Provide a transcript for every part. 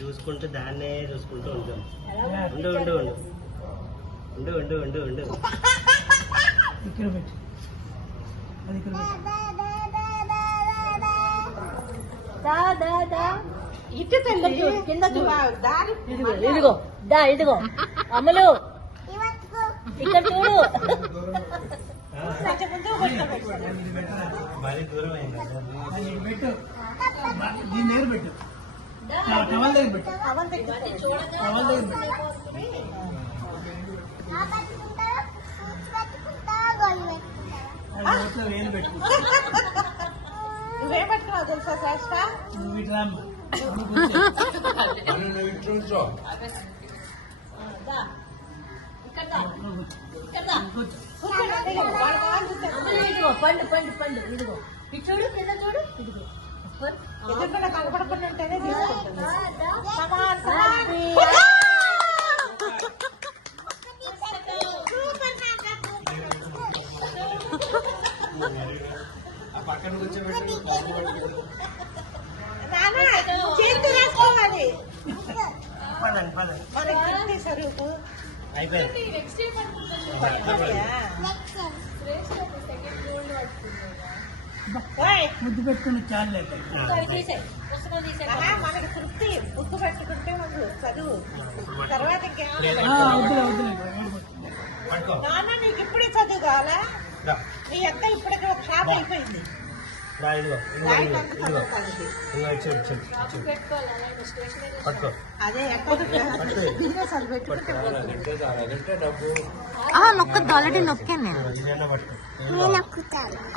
చూసుకుంటూ దాన్నే చూసుకుంటూ ఉంటాం. ఉండు ఉండు ఉండు ఉండు ఉండు ఉండు ఉండు ఇక్కడ పెట్టు, అది ఇక్కడ పెట్టు. ఇటు తెల్ల కింద ఇదిగో దా ఇదిగో అమలు ఇక్కడ చూడు. మరి దూరం అయింది. అది ఇక్కడ పెట్టు, దీని దగ్గర పెట్టు, టవల్ దగ్గర పెట్టు, టవల్ దగ్గర పెట్టు. అది నోట్లో వేలు పెట్టు. నువ్వేం పెట్టుకున్నావు తెలుసా శ్రేష్ట? నువ్వు ఇటు రామ్మా. కూర్చో. ఇదిగో పండు పండు పండు ఇదిగో ఇటు చూడు కింద చూడు ఇదిగో ఎదురుకుండా కనపడకుండా ఉంటేనే తీసుకుంటుంది. పక్కన కూర్చోబెట్టి చేతి రాసుకోవాలి పదండి పదండి మనకి సరుకు అయిపోయింది. ముద్దు పెట్టుకుని చాలు లేదు. మనకి తృప్తి ముద్దు పెట్టుకుంటే మనకు చదువు తర్వాత వద్దులే వద్దులే. నాన్న నీకు ఇప్పుడే చదువు కావాలా? రా నీ అక్క ఇప్పటికే షాప్ అయిపోయింది. రా ఇదిగో ఇదిగో ఇదిగో ఇదిగో ఇదిగో చూడు చూడు చూడు పట్టుకో అదే బిజినెస్ అది పెట్టుకుంటే నొక్కద్దు ఆల్రెడీ నొక్కాను నేను ఇదైనా పట్టుకో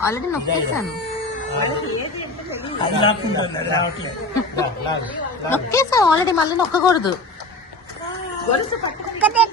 ఆల్రెడీ నొక్కేసాను ఏది అంటే తెలియదు. అది లాక్కుంటుంది, అది రావట్లేదు. నొక్కేసాను ఆల్రెడీ మళ్ళీ నొక్కకూడదు. గొలుసు పట్టుకుని కదా